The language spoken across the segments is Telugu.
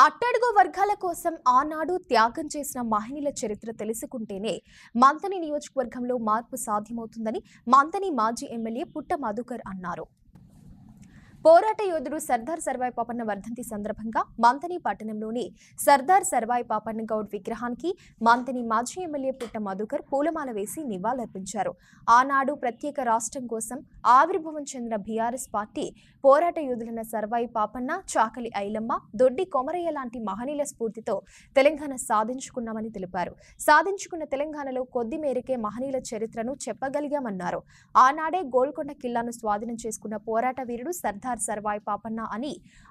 అట్టడుగు వర్గాల కోసం ఆనాడు త్యాగం చేసిన మహనీయుల చరిత్ర తెలుసుకుంటేనే మంథని నియోజకవర్గంలో మార్పు సాధ్యమవుతుందని మంథని మాజీ ఎమ్మెల్యే పుట్ట మధుకర్ అన్నారు. పోరాట యోధుడు సర్దార్ సర్వాయి పాపన్న వర్ధంతి సందర్భంగా మంథని పట్టణంలోని సర్దార్ సర్వాయి పాపన్న గౌడ్ విగ్రహానికి మంథని మాజీ ఎమ్మెల్యే పుట్ట మధుకర్ పూలమాల వేసి నివాళులర్పించారు. ఆనాడు ప్రత్యేక రాష్ట్రం కోసం ఆవిర్భావం చెందిన బీఆర్ఎస్ పార్టీ పోరాట యోధులైన సర్వాయి పాపన్న, చాకలి ఐలమ్మ, దొడ్డి కొమరయ్య లాంటి మహనీయుల స్ఫూర్తితో తెలంగాణ సాధించుకున్నామని తెలిపారు. సాధించుకున్న తెలంగాణలో కొద్ది మేరకే మహనీయుల చరిత్రను చెప్పగలిగామన్నారు. ఆనాడే గోల్కొండ కిల్లాను స్వాధీనం చేసుకున్న పోరాట వీరుడు సర్దార్ సర్వాయి పాపన్న అని,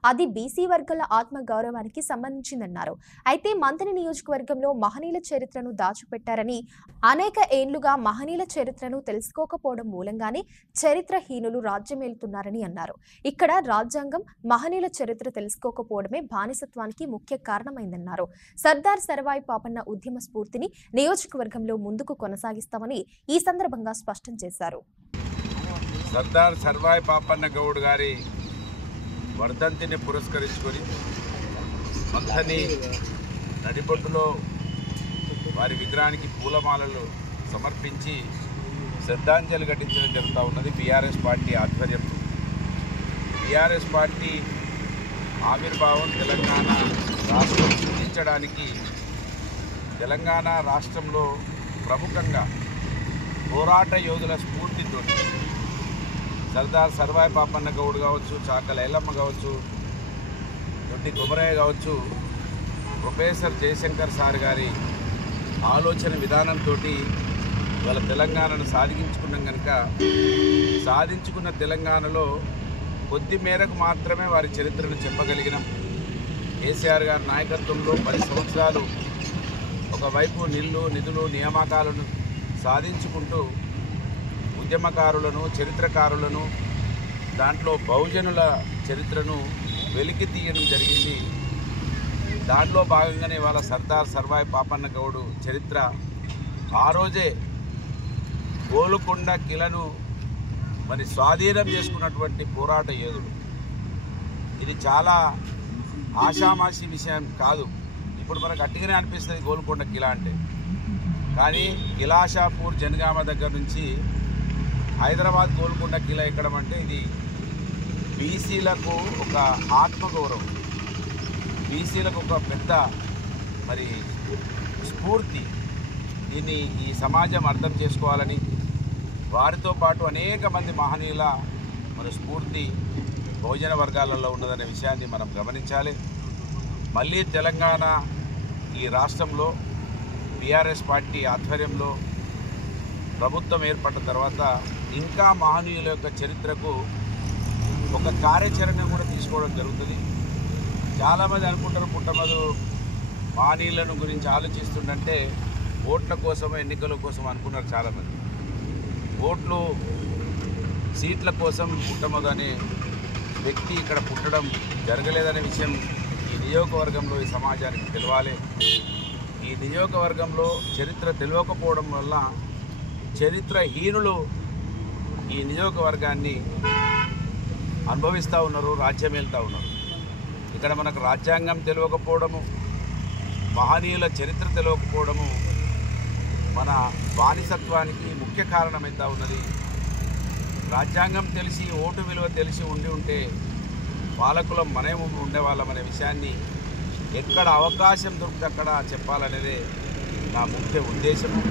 అది బీసీ వర్గాల ఆత్మ గౌరవానికి సంబంధించిందన్నారు. అయితే మంథని నియోజకవర్గంలో మహనీయుల చరిత్రను దాచిపెట్టారని, అనేక ఏళ్లుగా మహనీయుల చరిత్రను తెలుసుకోకపోవడం మూలంగానే చరిత్రహీనులు రాజ్యమేలుతున్నారని అన్నారు. ఇక్కడ రాజ్యాంగం మహనీయుల చరిత్ర తెలుసుకోకపోవడమే బానిసత్వానికి ముఖ్య కారణమైందన్నారు. సర్దార్ సర్వాయి పాపన్న ఉద్యమ స్ఫూర్తిని నియోజకవర్గంలో ముందుకు కొనసాగిస్తామని ఈ సందర్భంగా స్పష్టం చేశారు. సర్దార్ సర్వాయి పాపన్న గౌడ్ గారి వర్ధంతిని పురస్కరించుకొని మంథని నడిబొట్టులో వారి విగ్రహానికి పూలమాలలు సమర్పించి శ్రద్ధాంజలి ఘటించడం జరుగుతూ ఉన్నది. బీఆర్ఎస్ పార్టీ ఆధ్వర్యంలో బీఆర్ఎస్ పార్టీ ఆవిర్భావం తెలంగాణ రాష్ట్రం సృష్టించడానికి తెలంగాణ రాష్ట్రంలో ప్రముఖంగా పోరాట యోధుల స్ఫూర్తితో సర్దార్ సర్వాయి పాపన్న గౌడ్ కావచ్చు, చాకలి ఐలమ్మ కావచ్చు, దొడ్డి కొమరయ్య కావచ్చు, ప్రొఫెసర్ జయశంకర్ సార్ గారి ఆలోచన విధానంతో ఇవాళ తెలంగాణను సాధించుకున్నాం కనుక సాధించుకున్న తెలంగాణలో కొద్ది మేరకు మాత్రమే వారి చరిత్రను చెప్పగలిగినాం. కేసీఆర్ గారి నాయకత్వంలో 10 సంవత్సరాలు ఒకవైపు నిధులు నియామకాలను సాధించుకుంటూ ఉద్యమకారులను, చరిత్రకారులను, దాంట్లో బహుజనుల చరిత్రను వెలికి తీయడం జరిగింది. దాంట్లో భాగంగానే వాళ్ళ సర్దార్ సర్వాయి పాపన్న గౌడ్ చరిత్ర ఆ రోజే గోల్కొండ కిలను మరి స్వాధీనం చేసుకున్నటువంటి పోరాట యోధుడు. ఇది చాలా ఆషామాషి విషయం కాదు. ఇప్పుడు మనకు గట్టిగానే అనిపిస్తుంది గోల్కొండ కిలా అంటే, కానీ కిలాషాపూర్ జనగామ దగ్గర నుంచి హైదరాబాద్ గోల్కొండ కిలా ఎక్కడం అంటే ఇది బీసీలకు ఒక ఆత్మగౌరవం, బీసీలకు ఒక పెద్ద మరి స్ఫూర్తి. దీన్ని ఈ సమాజం అర్థం చేసుకోవాలని, వారితో పాటు అనేక మంది మహనీయుల మన స్ఫూర్తి బహుజన వర్గాలలో ఉన్నదనే విషయాన్ని మనం గమనించాలి. మళ్ళీ తెలంగాణ ఈ రాష్ట్రంలో బీఆర్ఎస్ పార్టీ ఆధ్వర్యంలో ప్రభుత్వం ఏర్పడిన తర్వాత ఇంకా మహనీయుల యొక్క చరిత్రకు ఒక కార్యాచరణ కూడా తీసుకోవడం జరుగుతుంది. చాలామంది అనుకుంటారు పుట్టమధు మహనీయులను గురించి ఆలోచిస్తుందంటే ఓట్ల కోసం, ఎన్నికల కోసం అనుకున్నారు చాలామంది. ఓట్లు, సీట్ల కోసం పుట్టమధు అనే వ్యక్తి ఇక్కడ పుట్టడం జరగలేదనే విషయం ఈ నియోజకవర్గంలో ఈ సమాజానికి తెలవాలి. ఈ నియోజకవర్గంలో చరిత్ర తెలియకపోవడం వల్ల చరిత్రహీనులు ఈ నియోజకవర్గాన్ని అనుభవిస్తూ ఉన్నారు, రాజ్యమేలుతూ ఉన్నారు. ఇక్కడ మనకు రాజ్యాంగం తెలియకపోవడము, మహనీయుల చరిత్ర తెలియకపోవడము మన బానిసత్వానికి ముఖ్య కారణమవుతూ ఉన్నది. రాజ్యాంగం తెలిసి, ఓటు విలువ తెలిసి ఉంటే పాలకులం మనమే ఉండేవాళ్ళం అనే విషయాన్ని ఎక్కడ అవకాశం దొరికితే అక్కడ చెప్పాలనేదే నా ముఖ్య ఉద్దేశము.